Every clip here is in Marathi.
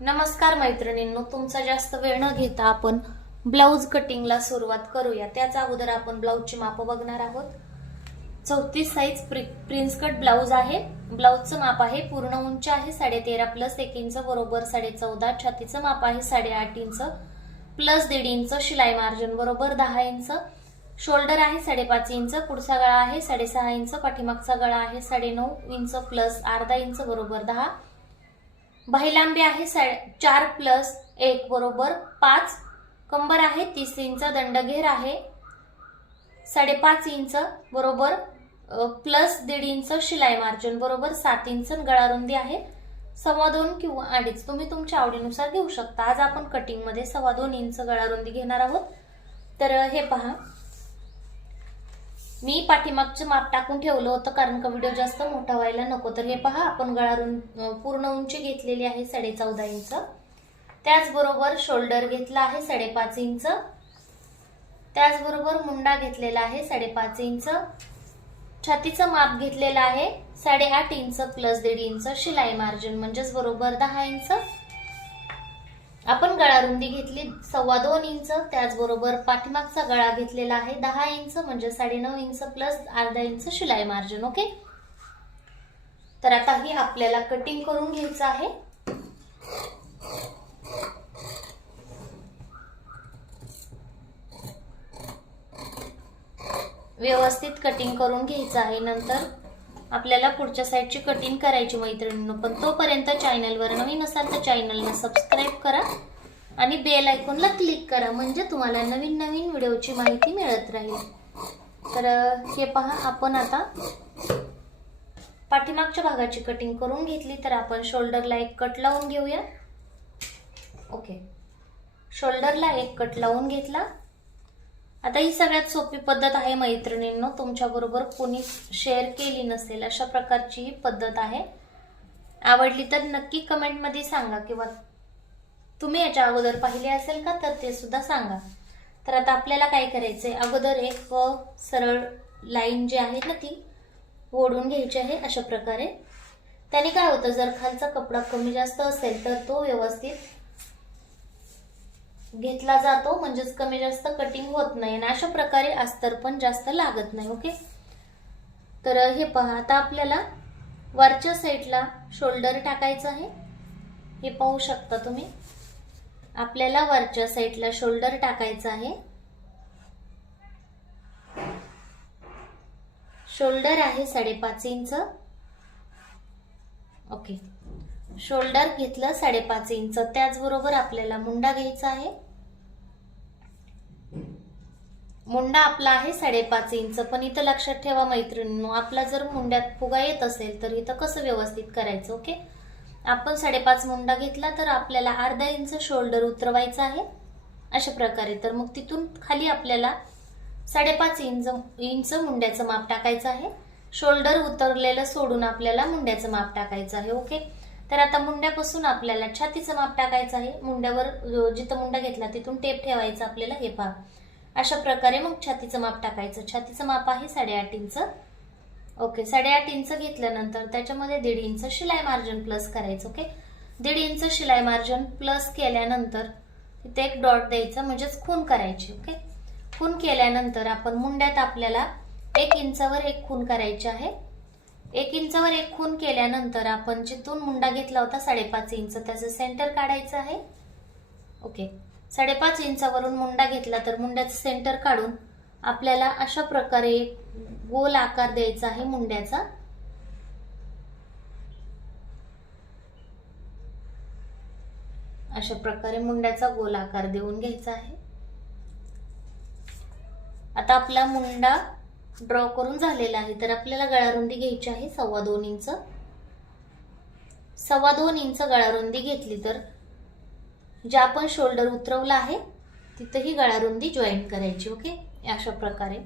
नमस्कार मैत्रिणींनो, तुमचा जास्त वेळ न घेता आपण ब्लाउज कटिंगला सुरुवात करूया। त्याच्या अगोदर आपण ब्लाउजची माप बघणार आहोत। 34 साइज प्रिन्स कट ब्लाउज आहे। ब्लाउजचं माप आहे, पूर्ण उंची आहे 13.5 प्लस 1 इंच बरोबर 14.5। छातीचं माप आहे 8.5 इंच प्लस 1.5 इंच। शिलाई मार्जिन बरोबर 10 इंच। शोल्डर आहे 5.5 इंच। पुढचा गळा आहे 6.5 इंच। पाठीमागचा गळा आहे 9.5 इंच प्लस अर्धा इंच बरोबर 10। बाही लांबी आहे 4 प्लस 1 बरोबर 5। कंबर आहे 30 इंच। दंडघेर आहे 5.5 इंच बरोबर प्लस 1.5 इंच। शिलाई मार्जिन बरोबर 7 इंच। गळा रुंदी आहे 2.25 किंवा 2.5, तुम्ही तुमच्या आवडीनुसार घेऊ शकता। आज आपण कटिंग मध्ये 2.25 इंच गळा रुंदी घेणार आहोत। तर हे पहा, मी पाठीमागचं माप टाकून ठेवलं होतं कारण का व्हिडिओ जास्त मोठा व्हायला नको। तर हे पहा, आपण गळा पूर्ण उंची घेतलेली आहे 14.5 इंच। त्याचबरोबर शोल्डर घेतला आहे 5.5 इंच। त्याचबरोबर मुंडा घेतलेला आहे 5.5 इंच। छातीचं माप घेतलेलं आहे 8.5 इंच प्लस 1.5 इंच। शिलाई मार्जिन म्हणजेच बरोबर 10 इंच। आपण गळा रुंदी घेतली 2.25 इंच। त्याचबरोबर पाठीमागचा गळा घेतलेला आहे 10 इंच म्हणजे 9.5 इंच प्लस अर्धा इंच शिलाई मार्जिन। ओके, तर आता ही आपल्याला कटिंग करून घ्यायचं आहे। व्यवस्थित कटिंग करून घ्यायचं आहे। नंतर आपल्याला पुढच्या साइडची कटिंग करायची मैत्रिणींनो। पण तोपर्यंत चॅनलवर नवीन असाल तर चॅनलला सबस्क्राइब करा आणि बेल आयकॉनला क्लिक करा, म्हणजे तुम्हाला नवीन नवीन व्हिडिओची माहिती मिळत राहील। तर हे पहा, आपण आता पाठीमागच्या भागाची कटिंग करून घेतली। तर आपण शोल्डरला एक कट लावून घेऊया। ओके, शोल्डरला एक कट लावून घेतला। आता ही सगळ्यात सोपी पद्धत आहे मैत्रिणींनो, तुमच्या बरोबर कोणी शेअर केली नसेल अशा प्रकारची ही पद्धत आहे। आवडली तर नक्की कमेंट मध्ये सांगा, किंवा तुम्ही याच्या अगोदर पाहिले असेल का तर ते सुद्धा सांगा। तर आता आपल्याला काय करायचंय, अगोदर एक सरळ लाईन जी आहे ना ती ओढून घ्यायची आहे अशा प्रकारे। त्याने काय होतं, जर खालचा कपडा कमी जास्त असेल तर तो व्यवस्थित घेतला जातो, म्हणजेच कमी जास्त कटिंग होत नाही आणि अशा प्रकारे अस्तर पण जास्त लागत नाही। ओके, तर हे पहा, आता आपल्याला वरच्या साईडला शोल्डर टाकायचं आहे। हे पाहू शकता तुम्ही, आपल्याला वरच्या साईडला शोल्डर टाकायचं आहे। शोल्डर आहे 5.5 इंच। ओके, शोल्डर घेतलं 5.5 इंच। त्याचबरोबर आपल्याला मुंडा घ्यायचा आहे। मुंडा आपला आहे 5.5 इंच। पण इथं लक्षात ठेवा मैत्रिणींनो, आपला जर मुंड्यात फुगा येत असेल तर इथं कसं व्यवस्थित करायचं। ओके, आपण 5.5 मुंडा घेतला तर आपल्याला अर्धा इंच शोल्डर उतरवायचा आहे अशा प्रकारे। तर मग तिथून खाली आपल्याला 5.5 इंच मुंड्याचं माप टाकायचं आहे। शोल्डर उतरलेलं सोडून आपल्याला मुंड्याचं माप टाकायचं आहे। ओके, तर आता मुंड्यापासून आपल्याला छातीचं माप टाकायचं आहे। मुंड्यावर जिथं मुंडा घेतला तिथून टेप ठेवायचा आपल्याला। हे पहा, अशा प्रकारे मग छातीचं माप टाकायचं। छातीचं माप आहे 8.5 इंच। ओके, 8.5 इंच घेतल्यानंतर त्याच्यामध्ये 1.5 इंच शिलाई मार्जिन प्लस करायचं। ओके, 1.5 इंच शिलाई मार्जिन प्लस केल्यानंतर तिथे एक डॉट द्यायचा, म्हणजेच खून करायची। ओके, खून केल्यानंतर आपण मुंड्यात आपल्याला 1 इंचावर एक खून करायची आहे। 1 इंचावर एक खून केल्यानंतर आपण जिथून मुंडा घेतला होता 5.5 इंच त्याचं सेंटर काढायचं आहे। ओके, 5.5 इंचावरून मुंडा घेतला तर मुंड्याचं सेंटर काढून आपल्याला अशा प्रकारे एक गोल आकार द्यायचा आहे मुंड्याचा। अशा प्रकारे मुंड्याचा गोल आकार देऊन घ्यायचा आहे। आता आपला मुंडा ड्रॉ करून झालेला आहे। तर आपल्याला गळा रुंदी घ्यायची आहे 2.25 इंच। 2.25 इंच गळा रुंदी घेतली तर जे आपण शोल्डर उतरवला आहे तिथे ही गळा रुंदी जॉईन करायची। ओके, अशा प्रकारे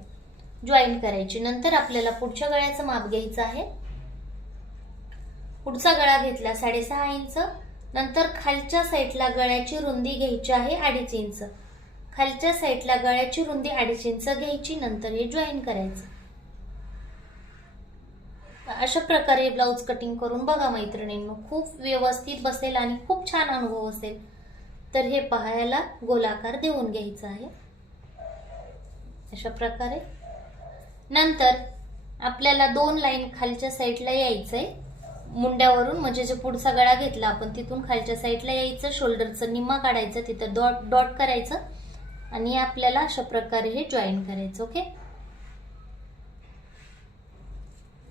जॉईन करायची। नंतर आपल्याला पुढच्या गळ्याचं माप घ्यायचं आहे। पुढचा गळा घेतला 6.5 इंच। नंतर खालच्या साईडला गळ्याची रुंदी घ्यायची आहे 2.5 इंच। खालच्या साईडला गळ्याची रुंदी 2.5 इंच घ्यायची। नंतर हे जॉईन करायचं। अशा प्रकारे ब्लाऊज कटिंग करून बघा मैत्रिणींनो, खूप व्यवस्थित बसेल आणि खूप छान अनुभव असेल. तर हे पाहायला गोलाकार देऊन घ्यायचं आहे अशा प्रकारे. नंतर आपल्याला 2 लाईन खालच्या साईडला यायचंय मुंड्यावरून, म्हणजे जो पुढचा गळा घेतला आपण तिथून खालच्या साईडला यायचं, शोल्डरचं निम्मा काढायचं, तिथं डॉट डॉट करायचं आणि आपल्याला अशा प्रकारे हे जॉईन करायचं. ओके,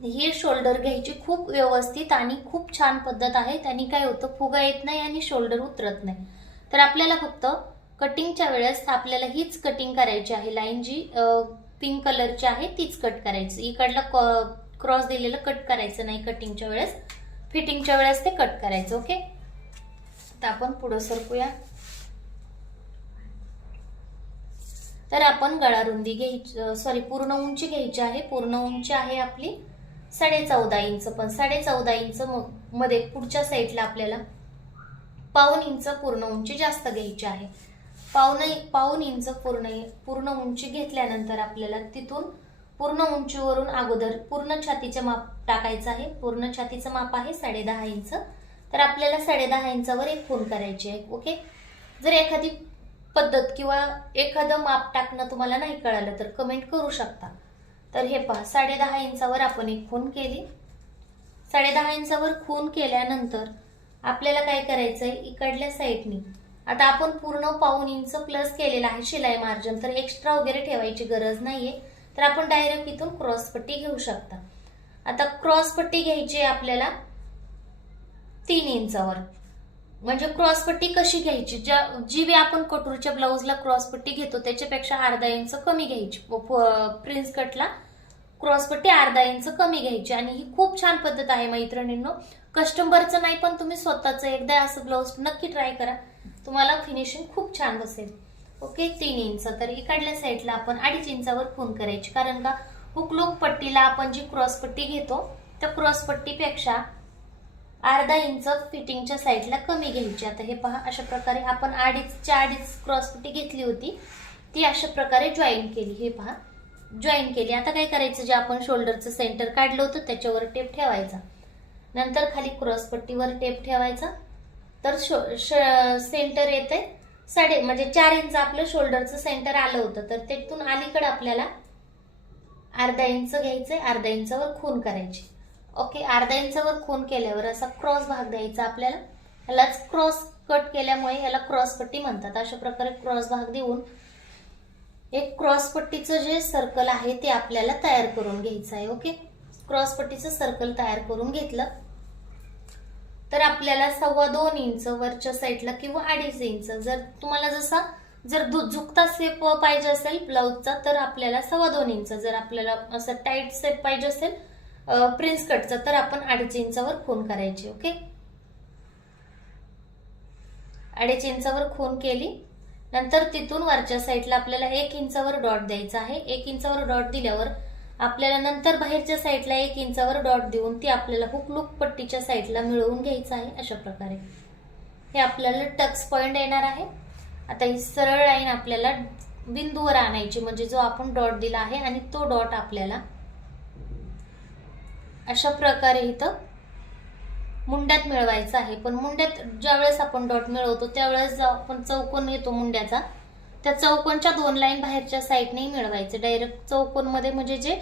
हे शोल्डर घ्यायची खूप व्यवस्थित आणि खूप छान पद्धत आहे. त्यांनी काय होतं, फुगा येत नाही आणि शोल्डर उतरत नाही. तर आपल्याला फक्त कटिंगच्या वेळेस आपल्याला हीच कटिंग करायची आहे. लाईन जी पिंक कलरची आहे तीच कट करायची. इकडला क्रॉस दिलेलं कट करायचं नाही कटिंगच्या वेळेस, फिटिंगच्या वेळेस ते कट करायचं. ओके, तर आपण पुढे सरकूया. तर आपण गळा रुंदी घ्यायची, पूर्ण उंची घ्यायची आहे. पूर्ण उंची आहे आपली 14.5 इंच, पण 14.5 इंच मध्ये पुढच्या साईडला आपल्याला 1.5 इंच पूर्ण उंची जास्त घ्यायची आहे. 1.5 इंच पूर्ण उंची घेतल्यानंतर आपल्याला तिथून पूर्ण उंचीवरून अगोदर पूर्ण छातीचं माप टाकायचं आहे. पूर्ण छातीचं माप आहे 10.5 इंच. तर आपल्याला 10.5 इंचावर एक खूण करायची आहे. ओके, जर एखादी पद्धत किंवा एखादं माप टाकणं तुम्हाला नाही कळालं तर कमेंट करू शकता. तर हे पहा, 10.5 इंचावर आपण एक खूण केली. 10.5 इंचावर खूण केल्यानंतर आपल्याला काय करायचंय, इकडल्या साईडनी आता आपण पूर्ण 1.5 इंच प्लस केलेला आहे शिलाई मार्जिन, तर एक्स्ट्रा वगैरे ठेवायची गरज नाहीये. तर आपण डायरेक्ट इथून क्रॉस पट्टी घेऊ शकता. आता क्रॉस पट्टी घ्यायची आपल्याला 3 इंचावर. म्हणजे क्रॉस पट्टी कशी घ्यायची, जी वे आपण कटोरीच्या ब्लाऊजला क्रॉस पट्टी घेतो त्याच्यापेक्षा अर्धा इंच कमी घ्यायची. प्रिन्स कटला क्रॉस पट्टी अर्धा इंच कमी घ्यायची. आणि ही खूप छान पद्धत आहे मैत्रिणींनो, कस्टमरचं नाही पण तुम्ही स्वतःचं एकदा असं ब्लाऊज नक्की ट्राय करा, तुम्हाला फिनिशिंग खूप छान बसेल. Okay, 3 inch. तर इकडल्या साईडला आपण 2.5 इंचावर खूण करायची, कारण का हुकलूक पट्टीला आपण जी क्रॉस पट्टी घेतो त्या क्रॉस पट्टीपेक्षा अर्धा इंच फिटिंगच्या साईडला कमी घ्यायची. आता हे पहा, अशा प्रकारे आपण 2.5 क्रॉस पट्टी घेतली होती ती अशा प्रकारे जॉईन केली. हे पहा, जॉईन केली. आता काय करायचं, जे आपण शोल्डरचं सेंटर काढलं होतं त्याच्यावर टेप ठेवायचा. नंतर खाली क्रॉस पट्टीवर टेप ठेवायचा. तर सेंटर येते म्हणजे 4 इंच आपलं शोल्डरचं सेंटर आलं होतं. तर तिथून अलीकडे आपल्याला अर्धा इंच घ्यायचंय, अर्धा इंचावर खूण करायची. ओके, अर्धा इंचावर खूण केल्यावर असा क्रॉस भाग द्यायचा आपल्याला. यालाच क्रॉस कट केल्यामुळे याला क्रॉस पट्टी म्हणतात. अशा प्रकारे क्रॉस भाग देऊन एक क्रॉस पट्टीचं जे सर्कल आहे ते आपल्याला तयार करून घ्यायचं आहे. ओके, क्रॉस पट्टीचं सर्कल तयार करून घेतलं तर आपल्याला 2.25 इंच वरच्या साईडला किंवा 2.5 इंच, जर तुम्हाला जर झुकता शेप पाहिजे असेल ब्लाऊजचा तर आपल्याला 2.25 इंच, जर आपल्याला असं टाईट शेप पाहिजे असेल प्रिन्स कटचा तर आपण 2.5 इंचावर खूण करायची. ओके, 2.5 इंचावर खूण केली. नंतर तिथून वरच्या साईडला आपल्याला 1 इंचावर डॉट द्यायचा आहे. 1 इंचावर डॉट दिल्यावर आपल्याला नंतर बाहेरच्या साईडला 1 इंचावर डॉट देऊन ती आपल्याला हुकलूक पट्टीच्या साईडला मिळवून घ्यायचं आहे. अशा प्रकारे हे आपल्याला टक्स पॉइंट येणार आहे. आता ही सरळ लाईन आपल्याला बिंदूवर आणायची, म्हणजे जो आपण डॉट दिला आहे आणि तो डॉट आपल्याला अशा प्रकारे इथं मुंड्यात मिळवायचा आहे. पण मुंड्यात ज्यावेळेस आपण डॉट मिळवतो त्यावेळेस जो आपण चौकोन येतो मुंड्याचा, त्या चौकोनच्या 2 लाईन बाहेरच्या साईडने मिळवायचे. डायरेक्ट चौकोन मध्ये म्हणजे जे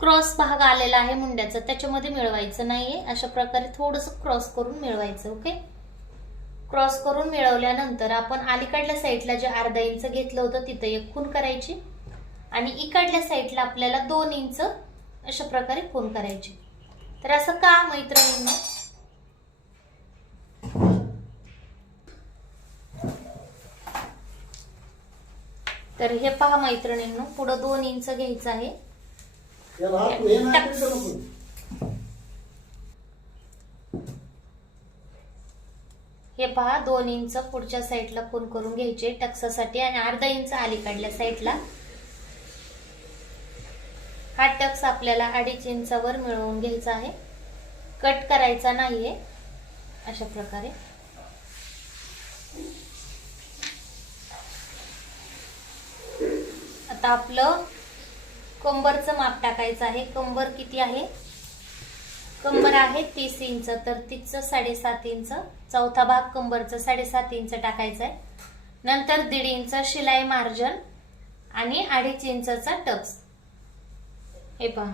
क्रॉस भाग आलेला आहे मुंड्याचा त्याच्यामध्ये मिळवायचं नाहीये. अशा प्रकारे थोडंसं क्रॉस करून मिळवायचं. ओके, क्रॉस करून मिळवल्यानंतर आपण अलीकडल्या साईडला जे अर्धा इंच घेतलं होतं तिथं एक खूण करायची आणि इकडल्या साईडला आपल्याला 2 इंच अशा प्रकारे खूण करायची. तर असं का मैत्रिणींना, तर हे पहा मैत्रिणींनो, पुढे 2 इंच घ्यायचं आहे. हे पहा 2 इंच पुढच्या साईडला खूण करून घ्यायचे टक्सासाठी आणि अर्धा इंच अलीकडल्या साईडला. हा टक्स आपल्याला 2.5 इंचावर मिळवून घ्यायचा आहे, कट करायचा नाहीये. अशा प्रकारे आता आपलं कंबरचं माप टाकायचं आहे. कंबर किती आहे कंबर आहे 30 इंच, तर तिचं 7.5 इंच, चौथा भाग कंबरचा 7.5 इंच टाकायचा आहे. नंतर 1.5 इंच शिलाई मार्जिन आणि 2.5 इंचचा टक्स. हे पहा,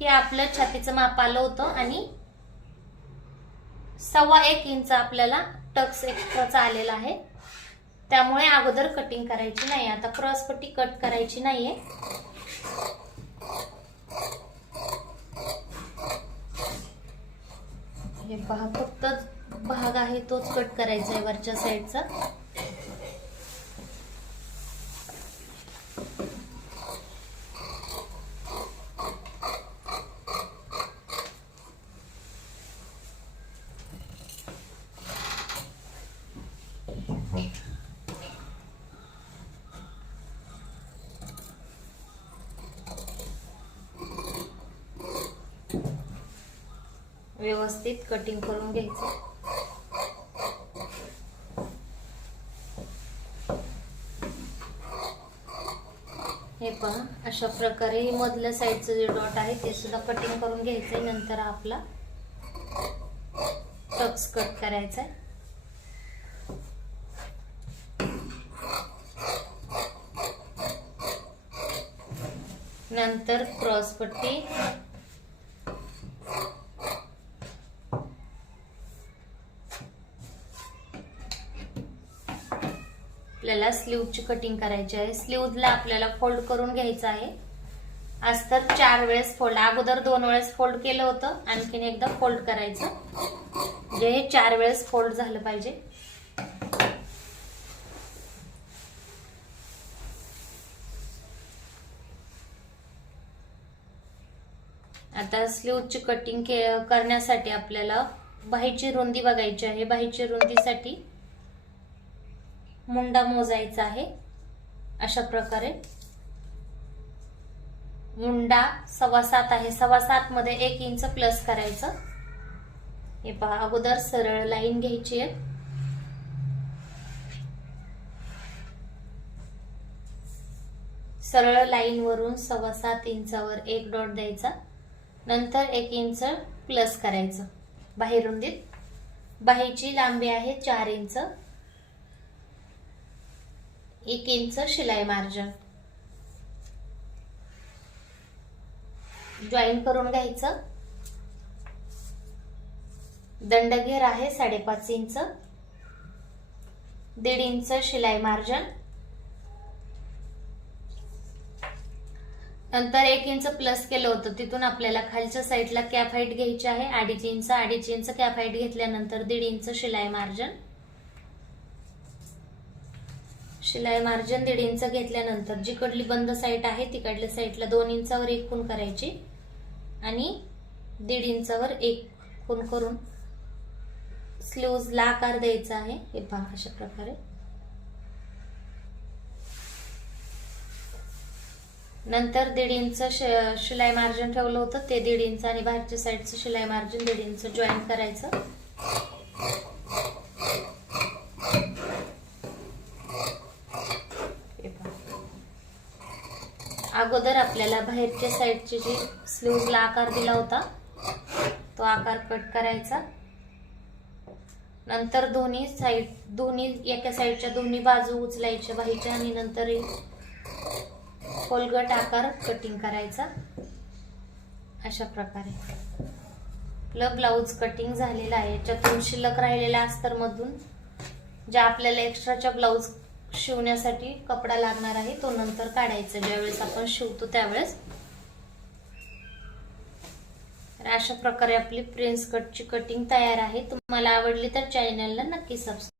हे आपलं छातीचं माप आलं होतं आणि 1.25 इंच आपल्याला टक्स एक्स्ट्राचा आलेला आहे. त्यामुळे अगोदर कटिंग करायची नाही. आता क्रॉस पट्टी कट करायची नाहीये. हे पहा, फक्त भाग आहे तोच कट करायचा आहे वरच्या साईडचा. व्यवस्थित कटिंग करून घ्यायचं. हे पहा, अशा प्रकारे हे मधल्या साईडचं जे डॉट आहे ते सुद्धा कटिंग करून घ्यायचंय. नंतर आपला टक्स कट करायचा आहे. नंतर क्रॉस पट्टी, आपल्याला स्लीवची कटिंग करायची आहे. स्लीवला आपल्याला फोल्ड करून घ्यायचं आहे. अस्तर 4 वेळेस फोल्ड, अगोदर 2 वेळेस फोल्ड केलं होतं, आणखीन एकदा फोल्ड करायचं, म्हणजे हे 4 वेळेस फोल्ड झालं पाहिजे. आता स्लीवची कटिंग करण्यासाठी आपल्याला बाहीची रुंदी बघायची आहे. बाहीची रुंदीसाठी मुंडा मोजायचा आहे. अशा प्रकारे मुंडा 7.25 आहे. 7.25 मध्ये 1 इंच प्लस करायचं. हे पहा, अगोदर सरळ लाईन घ्यायची आहे. सरळ लाईन वरून 7.25 इंचावर एक डॉट द्यायचा. नंतर 1 इंच प्लस करायचं बाही रुंदीत. बाहीची लांबी आहे 4 इंच. 1 इंच शिलाई मार्जिन जॉईन करून घ्यायचं. दंडघेर आहे 5.5 इंच. 1.5 इंच शिलाई मार्जिन. नंतर 1 इंच प्लस केलं होतं, तिथून आपल्याला खालच्या साईडला कॅप हाईट घ्यायची आहे 2.5 इंच. 2.5 इंच कॅप हाईट घेतल्यानंतर 1.5 इंच शिलाई मार्जिन. शिलाई मार्जिन 1.5 इंच घेतल्यानंतर जिकडली बंद साईड आहे तिकडल्या साईडला 2 इंचावर 1 खूण करायची आणि 1.5 इंचावर 1 खूण करून स्लीव्हजला आकार द्यायचा आहे. हे पहा, अशा प्रकारे. नंतर 1.5 इंच शिलाई मार्जिन ठेवलं होतं, ते 1.5 इंच आणि बाहेरच्या साईडचं शिलाई मार्जिन 1.5 इंच जॉईन करायचं. अगोदर आपल्याला बाहेरच्या साईडची जी स्लीव्हजला आकार दिला होता तो आकार कट करायचा. नंतर एका साईडच्या दोन्ही बाजू उचलायच्या बाहीच्या आणि नंतर खोलगट आकार कटिंग करायचा. अशा प्रकारे आपलं ब्लाऊज कटिंग झालेलं आहे. याच्यातून शिल्लक राहिलेल्या अस्तर मधून ज्या आपल्याला एक्स्ट्राच्या ब्लाऊज शिवण्यासाठी कपडा लागणार आहे तो नंतर काढायचा ज्यावेळेस आपण शिवतो त्यावेळेस. अशा प्रकारे आपली प्रिन्स कटची कटिंग तयार आहे. तुम्हाला आवडली तर चॅनलला नक्की सबस्क्राईब